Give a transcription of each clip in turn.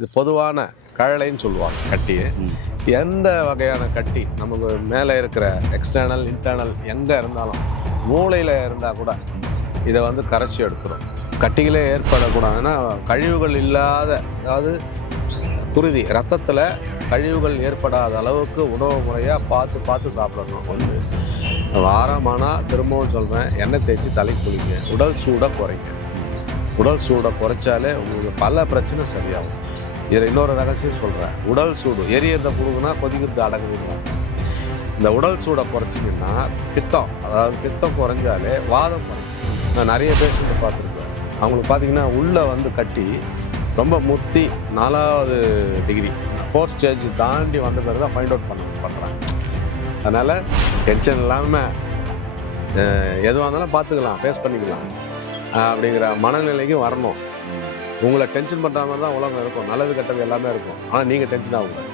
இது பொதுவான கழலைன்னு சொல்லுவாங்க கட்டியை. எந்த வகையான கட்டி நமக்கு மேலே இருக்கிற எக்ஸ்டர்னல் இன்டர்னல் எங்கே இருந்தாலும் மூளையில் இருந்தால் கூட இதை வந்து கரைச்சி எடுத்துரும். கட்டிகளே ஏற்படக்கூடாதுன்னா கழிவுகள் இல்லாத, அதாவது குருதி ரத்தத்தில் கழிவுகள் ஏற்படாத அளவுக்கு உணவு முறையாக பார்த்து சாப்பிடணும். ஒன்று வாரமானால் திரும்பவும் சொல்கிறேன், எண்ணெய் தேய்ச்சி தலைக்கு குளிங்க, உடல் சூடை குறைங்க. உடல் சூடை குறைச்சாலே உங்களுக்கு பல பிரச்சனை சரியாகும். இதில் இன்னொரு ரகசியம் சொல்கிறேன், உடல் சூடு எரியறதை கொடுக்குன்னா கொதிக்கிறது அடங்குதுங்க. இந்த உடல் சூடை குறைச்சிங்கன்னா பித்தம், அதாவது பித்தம் குறைஞ்சாலே வாதம் குறையும். நான் நிறைய பேஷண்ட்டை பார்த்துருக்கேன், அவங்களுக்கு பார்த்தீங்கன்னா உள்ளே வந்து கட்டி ரொம்ப முத்தி 4வது டிகிரி 4th ஸ்டேஜ் தாண்டி வந்த பிறகு தான் ஃபைண்ட் அவுட் பண்ணுறாங்க. அதனால் டென்ஷன் இல்லாமல் எதுவாக இருந்தாலும் பார்த்துக்கலாம், ஃபேஸ் பண்ணிக்கலாம் அப்படிங்கிற மனநிலைக்கு வரணும். உங்களை டென்ஷன் பண்ணுற மாதிரி தான் உலகம் இருக்கும், நல்லது கெட்டது எல்லாமே இருக்கும். ஆனால் நீங்கள் டென்ஷன் ஆகக்கூடாது.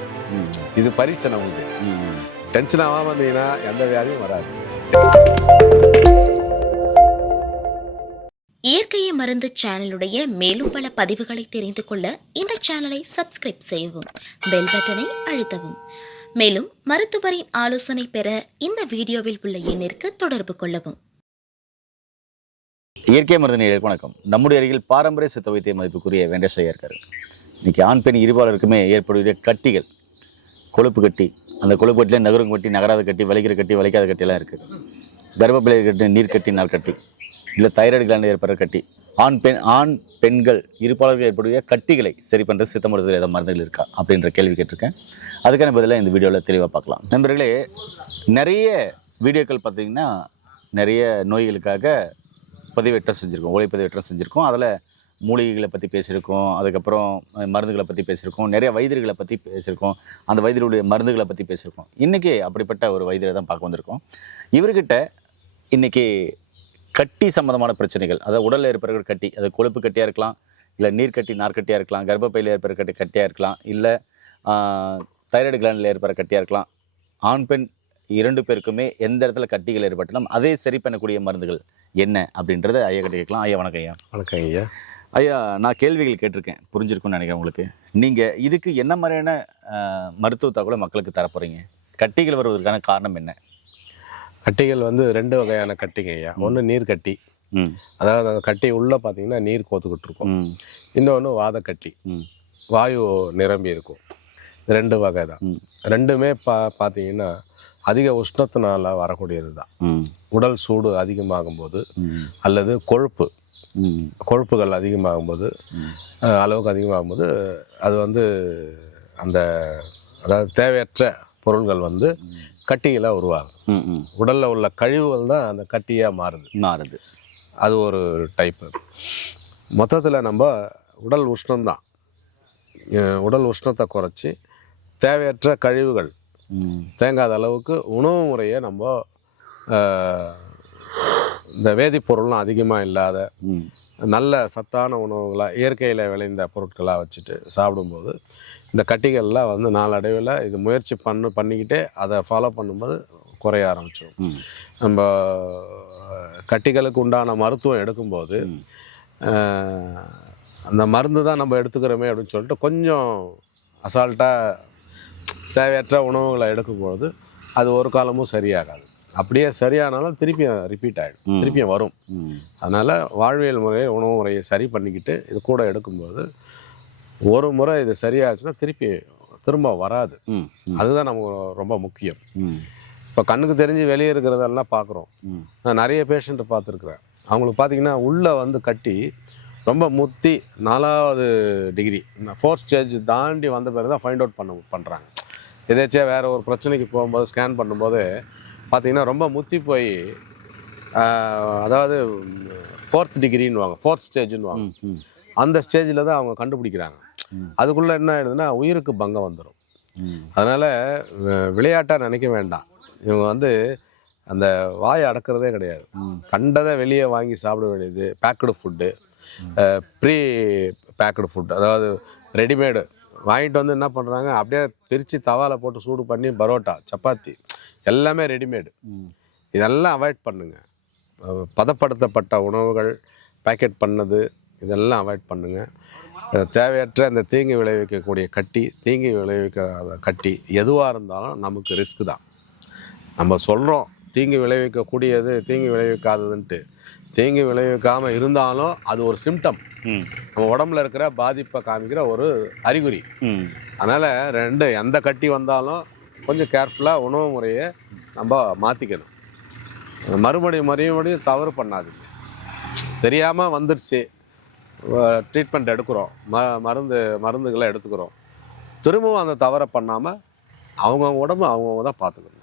இது பரீட்சை உங்களுக்கு. டென்ஷன் ஆகாமல் இருந்தீங்கன்னா எந்த வியாதியும் வராது. இயற்கையை மருந்து சேனலுடைய மேலும் பல பதிவுகளை தெரிந்து கொள்ள இந்த சேனலை சப்ஸ்கிரைப் செய்யவும், பெல் பட்டனை அழுத்தவும். மேலும் மருத்துவரின் ஆலோசனை பெற இந்த வீடியோவில் உள்ள எண்ணிற்கு தொடர்பு கொள்ளவும். இயற்கை மருந்து நேயர்களுக்கு வணக்கம். நம்முடைய அருகில் பாரம்பரிய சித்த வைத்திய மதிப்புக்குரிய வெங்கடேஷ் இருக்காரு. இன்னைக்கு ஆண் பெண் இருபாலருக்குமே ஏற்படுகிற கட்டிகள், கொழுப்பு கட்டி, அந்த கொழுப்பு கட்டிலே நகரும் கட்டி, நகராத கட்டி, வலிக்கிற கட்டி, வலிக்காத கட்டியெல்லாம் இருக்குது. கர்ப்பப்பை கட்டி, நீர் கட்டி, நாள் கட்டி, இல்லை தைராய்டு கிளாண்டில் ஏற்படுற கட்டி, ஆண் பெண்கள் இருபாலர்கள் ஏற்படுகிற கட்டிகளை சரி பண்ணுறது சித்த மருத்துவத்தில் ஏதாவது மருந்துகள் இருக்கா அப்படின்ற கேள்வி கேட்டிருக்கேன். அதுக்கான பதிலாக இந்த வீடியோவில் தெளிவாக பார்க்கலாம். நண்பர்களே, நிறைய வீடியோக்கள் பார்த்திங்கன்னா நிறைய நோய்களுக்காக பதிவேற்றம் செஞ்சுருக்கோம், ஒளி பதிவேற்றம் செஞ்சுருக்கோம். அதில் மூலிகைகளை பற்றி பேசியிருக்கோம், அதுக்கப்புறம் மருந்துகளை பற்றி பேசியிருக்கோம், நிறைய வைத்தியர்களை பற்றி பேசியிருக்கோம், அந்த வைத்தியருடைய மருந்துகளை பற்றி பேசியிருக்கோம். இன்றைக்கி அப்படிப்பட்ட ஒரு வைத்தியரை தான் பார்க்க வந்திருக்கோம். இவர்கிட்ட இன்றைக்கி கட்டி சம்மந்தமான பிரச்சனைகள், அதாவது உடலில் ஏற்படுற கட்டி, அது கொழுப்பு கட்டியாக இருக்கலாம், இல்லை நீர் கட்டி நார்க்கட்டியாக இருக்கலாம், கர்ப்பப்பையில் ஏற்படுற கட்டியாக இருக்கலாம், இல்லை தைராய்டு கிளாண்டில் ஏற்படுற கட்டியாக இருக்கலாம். ஆண் பெண் 2 பேருக்குமே எந்த இடத்துல கட்டிகள் ஏற்பட்டாலும் அதே சரி பண்ணக்கூடிய மருந்துகள் என்ன அப்படின்றத ஐயா கிட்ட கேட்கலாம். ஐயா வணக்கம். ஐயா வணக்கம். ஐயா ஐயா நான் கேள்விகள் கேட்டிருக்கேன், புரிஞ்சிருக்கும்னு நினைக்கிறேன் உங்களுக்கு. நீங்கள் இதுக்கு என்ன மாதிரியான மருத்துவ தகவலை மக்களுக்கு தரப்போகிறீங்க? கட்டிகள் வருவதற்கான காரணம் என்ன? கட்டிகள் வந்து 2 வகையான கட்டிங்க ஐயா. ஒன்று நீர் கட்டி, அதாவது அந்த கட்டி உள்ளே பார்த்தீங்கன்னா நீர் கோத்துக்கிட்டு இருக்கும். இன்னொன்று வாத கட்டி, வாயு நிரம்பி இருக்கும். 2 வகை தான். 2மே பார்த்தீங்கன்னா அதிக உஷ்ணத்தினால வரக்கூடியது தான். உடல் சூடு அதிகமாகும்போது அல்லது கொழுப்புகள் அதிகமாகும்போது, அளவுக்கு அதிகமாகும்போது அது வந்து அந்த, அதாவது தேவையற்ற பொருள்கள் வந்து கட்டிகளாக உருவாகும். உடலில் உள்ள கழிவுகள் தான் அந்த கட்டியாக மாறுது. அது ஒரு டைப்பு. மொத்தத்தில் நம்ம உடல் உஷ்ணம்தான், உடல் உஷ்ணத்தை குறைச்சி தேவையற்ற கழிவுகள் தேங்காத அளவுக்கு உணவு முறையை நம்ம இந்த வேதிப்பொருள்லாம் அதிகமாக இல்லாத நல்ல சத்தான உணவுகளாக இயற்கையில் விளைந்த பொருட்களாக வச்சுட்டு சாப்பிடும்போது இந்த கட்டிகள்லாம் வந்து நாளடைவில் இது முயற்சி பண்ணிக்கிட்டே அதை ஃபாலோ பண்ணும்போது குறைய ஆரம்பிச்சிடும். நம்ம கட்டிகளுக்கு உண்டான மருத்துவம் எடுக்கும்போது அந்த மருந்து தான் நம்ம எடுத்துக்கிறோமே அப்படின்னு சொல்லிட்டு கொஞ்சம் அசால்ட்டாக தேவையற்ற உணவுகளை எடுக்கும்போது அது ஒரு காலமும் சரியாகாது. அப்படியே சரியானாலும் திருப்பியும் ரிப்பீட் ஆகிடும், திருப்பியும் வரும். அதனால் வாழ்வியல் முறையை, உணவு முறையை சரி பண்ணிக்கிட்டு இது கூட எடுக்கும்போது ஒரு முறை இது சரியாச்சுன்னா திரும்ப வராது. அதுதான் நமக்கு ரொம்ப முக்கியம். இப்போ கண்ணுக்கு தெரிஞ்சு வெளியே இருக்கிறதெல்லாம் பார்க்குறோம். நான் நிறைய பேஷண்ட்டு பார்த்துருக்குறேன், அவங்களுக்கு பார்த்திங்கன்னா உள்ளே வந்து கட்டி ரொம்ப முத்தி 4வது டிகிரி 4th ஸ்டேஜ் தாண்டி வந்த பிறகு தான் ஃபைண்ட் அவுட் பண்ணுறாங்க. எதாச்சும் வேறு ஒரு பிரச்சனைக்கு போகும்போது ஸ்கேன் பண்ணும்போது பார்த்திங்கன்னா ரொம்ப முத்தி போய், அதாவது 4th டிகிரின்னுவாங்க, 4th ஸ்டேஜ்னுவாங்க. அந்த ஸ்டேஜில் தான் அவங்க கண்டுபிடிக்கிறாங்க. அதுக்குள்ளே என்ன ஆகிடுதுன்னா உயிருக்கு பங்கம் வந்துடும். அதனால் விளையாட்டாக நினைக்க வேண்டாம். இவங்க வந்து அந்த வாயை அடக்கிறதே கிடையாது, கண்டதை வெளியே வாங்கி சாப்பிட வேண்டியது. Packed food, pre packed food, அதாவது ரெடிமேடு வாங்கிட்டு வந்து என்ன பண்ணுறாங்க, அப்படியே பிரித்து தவாவில் போட்டு சூடு பண்ணி பரோட்டா, சப்பாத்தி எல்லாமே ரெடிமேடு. இதெல்லாம் அவாய்ட் பண்ணுங்கள். பதப்படுத்தப்பட்ட உணவுகள், பேக்கெட் பண்ணது இதெல்லாம் அவாய்ட் பண்ணுங்கள். தேவையற்ற இந்த தீங்கு விளைவிக்கக்கூடிய கட்டி, தீங்கு விளைவிக்காத கட்டி எதுவாக இருந்தாலும் நமக்கு ரிஸ்க்கு தான். நம்ம சொல்கிறோம் தீங்கு விளைவிக்கக்கூடியது தீங்கு விளைவிக்காததுன்ட்டு. தீங்கு விளைவிக்காமல் இருந்தாலும் அது ஒரு சிம்டம், நம்ம உடம்புல இருக்கிற பாதிப்பை காமிக்கிற ஒரு அறிகுறி. அதனால் எந்த கட்டி வந்தாலும் கொஞ்சம் கேர்ஃபுல்லாக உணவு முறையை நம்ம மாற்றிக்கணும். மறுபடியும் தவறு பண்ணாதீங்க. தெரியாமல் வந்துடுச்சு, ட்ரீட்மெண்ட் எடுக்கிறோம், மருந்துகளை எடுத்துக்கிறோம், திரும்பவும் அந்த தவறை பண்ணாமல் அவங்கவுங்க உடம்பு அவங்கவுங்க தான் பார்த்துக்கணும்.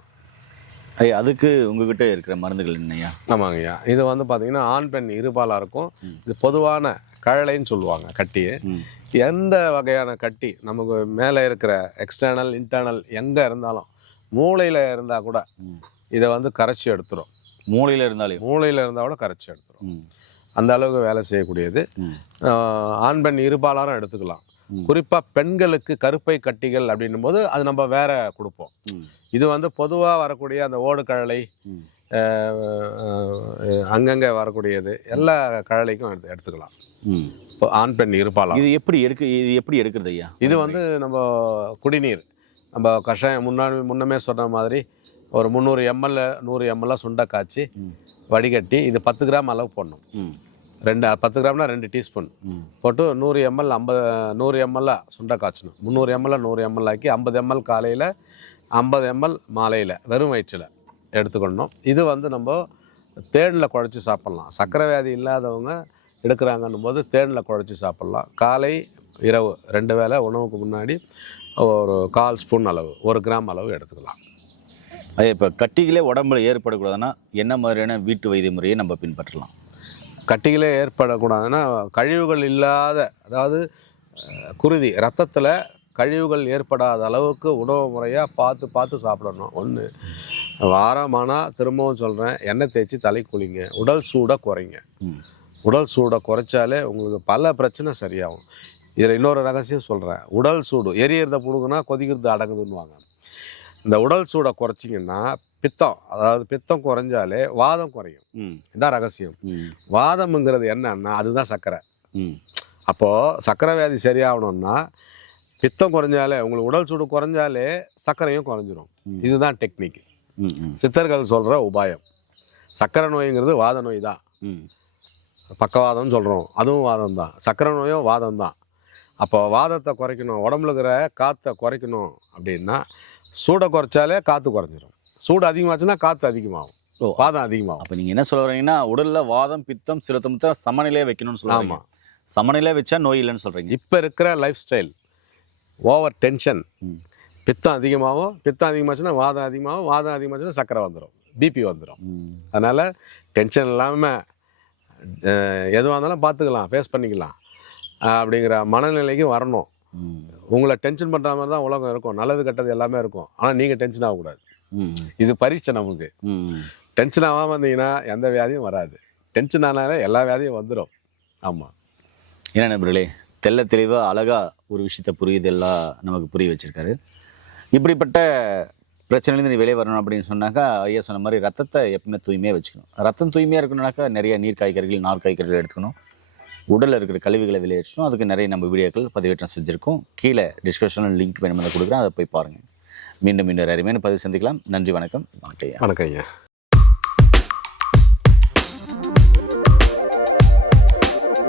ஐயா, அதுக்கு உங்ககிட்ட இருக்கிற மருந்துகள் என்னையா? ஆமாங்கய்யா, இது வந்து பார்த்தீங்கன்னா ஆண் பெண் இருபாலாக இருக்கும். இது பொதுவான கழலைன்னு சொல்லுவாங்க கட்டியை. எந்த வகையான கட்டி நமக்கு மேலே இருக்கிற எக்ஸ்டர்னல் இன்டர்னல் எங்கே இருந்தாலும், மூளையில் இருந்தால் கூட இதை வந்து கரைச்சி எடுத்துரும். மூளையில் இருந்தால் கூட கரைச்சி எடுத்துரும். அந்த அளவுக்கு வேலை செய்யக்கூடியது. ஆண் பெண் இருபாலாரும் எடுத்துக்கலாம். குறிப்பாக பெண்களுக்கு கருப்பை கட்டிகள் அப்படின்னும் போது அது நம்ம வேற கொடுப்போம். இது வந்து பொதுவாக வரக்கூடிய அந்த ஓடு கழலை, அங்கங்கே வரக்கூடியது எல்லா கழலைக்கும் எடுத்துக்கலாம். ஆண் பெண் இருபாலா. இது எப்படி எடுக்கிறது ஐயா? இது வந்து நம்ம குடிநீர், நம்ம கஷாயம் முன்னமே சொன்ன மாதிரி ஒரு 300 ml 100 ml சுண்டை காய்ச்சி வடிகட்டி இது 10 கிராம் அளவு போடணும். 10 கிராம்னா 2 டீஸ்பூன் போட்டு 100 ml சுண்டை காய்ச்சணும். 300 ml 100 ml ஆக்கி 50 ml காலையில் 50 ml மாலையில் வெறும் வயிற்றில் எடுத்துக்கணும். இது வந்து நம்ம தேனில் குழச்சி சாப்பிட்லாம். சர்க்கரை வியாதி இல்லாதவங்க எடுக்கிறாங்கன்னும் போது தேனில் குழச்சி சாப்பிட்லாம். காலை இரவு 2 வேளை உணவுக்கு முன்னாடி ஒரு 1/4 ஸ்பூன் அளவு 1 கிராம் அளவு எடுத்துக்கலாம். ஐயா, இப்போ கட்டிகளே உடம்புல ஏற்படக்கூடாதுன்னா என்ன மாதிரியான வீட்டு வைத்திய முறையை நம்ம பின்பற்றலாம்? கட்டிகளே ஏற்படக்கூடாதுன்னா கழிவுகள் இல்லாத, அதாவது குருதி ரத்தத்தில் கழிவுகள் ஏற்படாத அளவுக்கு உணவு முறையாக பார்த்து சாப்பிடணும். ஒன்று, வாரமானால் திரும்பவும் சொல்கிறேன், எண்ணெய் தேய்ச்சி தலை குளிங்க. உடல் சூடை குறைங்க. உடல் சூடை குறைச்சாலே உங்களுக்கு பல பிரச்சனை சரியாகும். இதில் இன்னொரு ரகசியம் சொல்கிறேன். உடல் சூடு எரியறத புடுங்குனா கொதிக்கிறது அடங்குதுன்னுவாங்க. இந்த உடல் சூடை குறைச்சிங்கன்னா பித்தம், அதாவது பித்தம் குறைஞ்சாலே வாதம் குறையும். இதுதான் ரகசியம். வாதம்ங்கிறது என்னன்னா அதுதான் சர்க்கரை. அப்போது சர்க்கரை வியாதி சரியாகணும்னா பித்தம் குறைஞ்சாலே, உங்களுக்கு உடல் சூடு குறைஞ்சாலே சர்க்கரையும் குறைஞ்சிரும். இதுதான் டெக்னிக். சித்தர்கள் சொல்கிற உபாயம். சர்க்கரை நோய்ங்கிறது வாத நோய் தான். பக்கவாதம்னு சொல்கிறோம், அதுவும் வாதம் தான். சர்க்கரை நோயும் வாதம் தான். அப்போ வாதத்தை குறைக்கணும், உடம்புல இருக்கிற காற்றை குறைக்கணும் அப்படின்னா சூடை குறைச்சாலே காற்று குறைஞ்சிரும். சூடு அதிகமாச்சுன்னா காற்று அதிகமாகும், வாதம் அதிகமாகும். அப்போ நீங்கள் என்ன சொல்ல வரீங்கன்னா உடலில் வாதம் பித்தம் சிறுத்தம் சமநிலையாக வைக்கணும்னு சொல்லுவாங்க. ஆமாம், சமநிலையாக வச்சா நோய் இல்லைன்னு சொல்கிறீங்க. இப்போ இருக்கிற லைஃப் ஸ்டைல் ஓவர் டென்ஷன், பித்தம் அதிகமாச்சுன்னா வாதம் அதிகமாகும், வாதம் அதிகமாச்சுன்னா சர்க்கரை வந்துடும், பிபி வந்துடும். அதனால் டென்ஷன் இல்லாமல் எதுவாக இருந்தாலும் பார்த்துக்கலாம், ஃபேஸ் பண்ணிக்கலாம் அப்படிங்கிற மனநிலைக்கு வரணும். உங்களை டென்ஷன் பண்ணுற மாதிரி தான் உலகம் இருக்கும். நல்லது கெட்டது எல்லாமே இருக்கும். ஆனால் நீங்கள் டென்ஷன் ஆகக்கூடாது. இது பரீட்சை நமக்கு. டென்ஷன் ஆகாமல் இருந்தீங்கன்னா எந்த வியாதியும் வராது. டென்ஷன் ஆனாலே எல்லா வியாதியும் வந்துடும். ஆமாம். ஏன்னா நண்பர்களே, தெள்ள தெளிவாக அழகாக ஒரு விஷயத்தை புரியுதெல்லாம் நமக்கு புரிய வச்சுருக்காரு. இப்படிப்பட்ட பிரச்சனைலேருந்து நீ வெளியே வரணும் அப்படின்னு சொன்னாக்கா, ஐயா சொன்ன மாதிரி ரத்தத்தை எப்பவுமே தூய்மையாக வச்சுக்கணும். ரத்தம் தூய்மையாக இருக்கணும்னாக்கா நிறைய நீர் காய்கறிகள், நார் காய்கறிகள் எடுத்துக்கணும். உடலில் இருக்கிற கழிவுகளை வெளியேற்றணும். அதுக்கு நிறைய நம்ம வீடியோக்கள் பதிவேற்றம் செஞ்சுருக்கோம். கீழே டிஸ்கிரிப்ஷனில் லிங்க் வேணுமெന്ന് கொடுக்குறேன், அதை போய் பாருங்கள். மீண்டும் அருமையான பதிவு சந்திக்கலாம். நன்றி, வணக்கம். வணக்கம் ஐயா.